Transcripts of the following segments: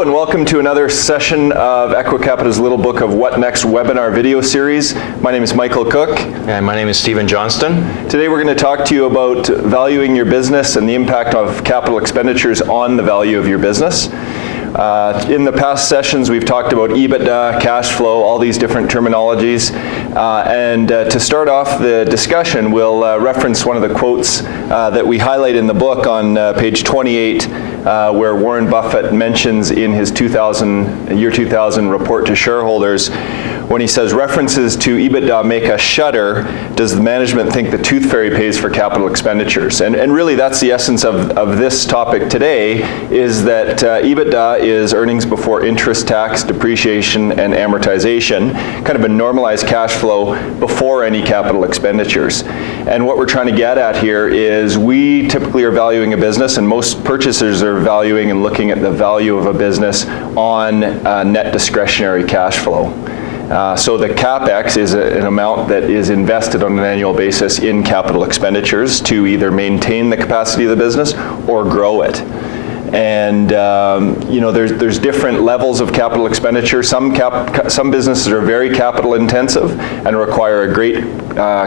Hello and welcome to another session of Equicapita's Little Book of What Next webinar video series. My name is Michael Cook. And my name is Stephen Johnston. Today we're going to talk to you about valuing your business and the impact of capital expenditures on the value of your business. In the past sessions we've talked about EBITDA, cash flow, all these different terminologies. To start off the discussion, we'll reference one of the quotes that we highlight in the book on page 28, where Warren Buffett mentions in his year 2000 report to shareholders, when he says, references to EBITDA make us shudder, does the management think the tooth fairy pays for capital expenditures? And really that's the essence of this topic today, is that EBITDA is earnings before interest, tax, depreciation, and amortization, kind of a normalized cash flow before any capital expenditures. And what we're trying to get at here is we typically are valuing a business, and most purchasers are valuing and looking at the value of a business on net discretionary cash flow. So the CapEx is an amount that is invested on an annual basis in capital expenditures to either maintain the capacity of the business or grow it. And there's different levels of capital expenditure. Some businesses are very capital intensive and require a great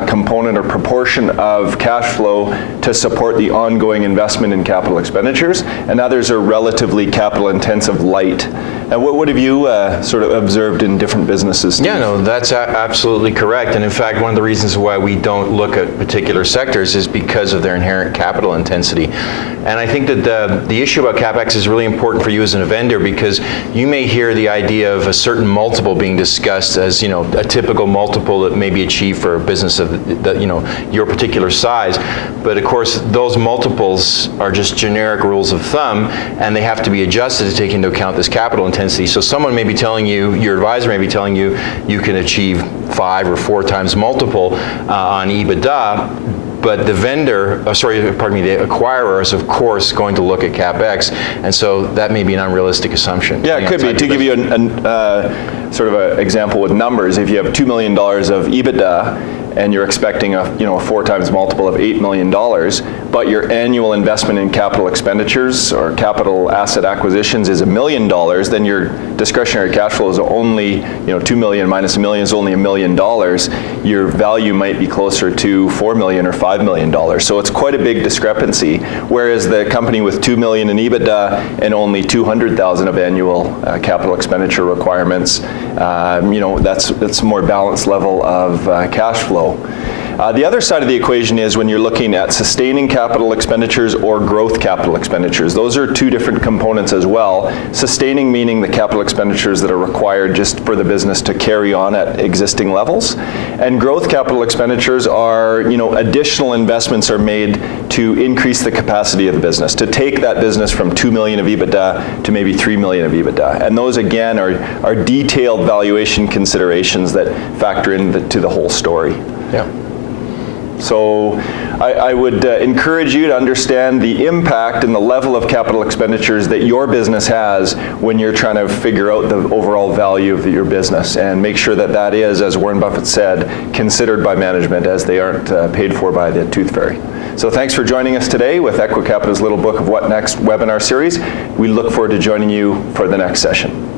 component or proportion of cash flow to support the ongoing investment in capital expenditures, and others are relatively capital intensive light. And what have you sort of observed in different businesses, Steve? Yeah, no, that's absolutely correct. And in fact, one of the reasons why we don't look at particular sectors is because of their inherent capital intensity. And I think that the issue about CapEx is really important for you as a vendor, because you may hear the idea of a certain multiple being discussed as, a typical multiple that may be achieved for a business of your particular size. But of course, those multiples are just generic rules of thumb, and they have to be adjusted to take into account this capital intensity. So someone may be telling you, your advisor may be telling you, you can achieve 5 or 4 times multiple on EBITDA. But the the acquirer is of course going to look at CapEx, and so that may be an unrealistic assumption. Yeah, it could be. To give you sort of an example with numbers, if you have $2 million of EBITDA and you're expecting a 4 times multiple of $8 million, but your annual investment in capital expenditures or capital asset acquisitions is $1 million, then your discretionary cash flow is only, $2 million minus $1 million is only $1 million. Your value might be closer to $4 million or $5 million. So it's quite a big discrepancy. Whereas the company with $2 million in EBITDA and only $200,000 of annual capital expenditure requirements, that's a more balanced level of cash flow. The other side of the equation is when you're looking at sustaining capital expenditures or growth capital expenditures. Those are 2 different components as well. Sustaining meaning the capital expenditures that are required just for the business to carry on at existing levels. And growth capital expenditures are, additional investments are made to increase the capacity of the business, to take that business from 2 million of EBITDA to maybe 3 million of EBITDA. And those again are detailed valuation considerations that factor into the whole story. Yeah. So I would encourage you to understand the impact and the level of capital expenditures that your business has when you're trying to figure out the overall value of your business, and make sure that that is, as Warren Buffett said, considered by management, as they aren't paid for by the tooth fairy. So thanks for joining us today with Equicapita's Little Book of What Next webinar series. We look forward to joining you for the next session.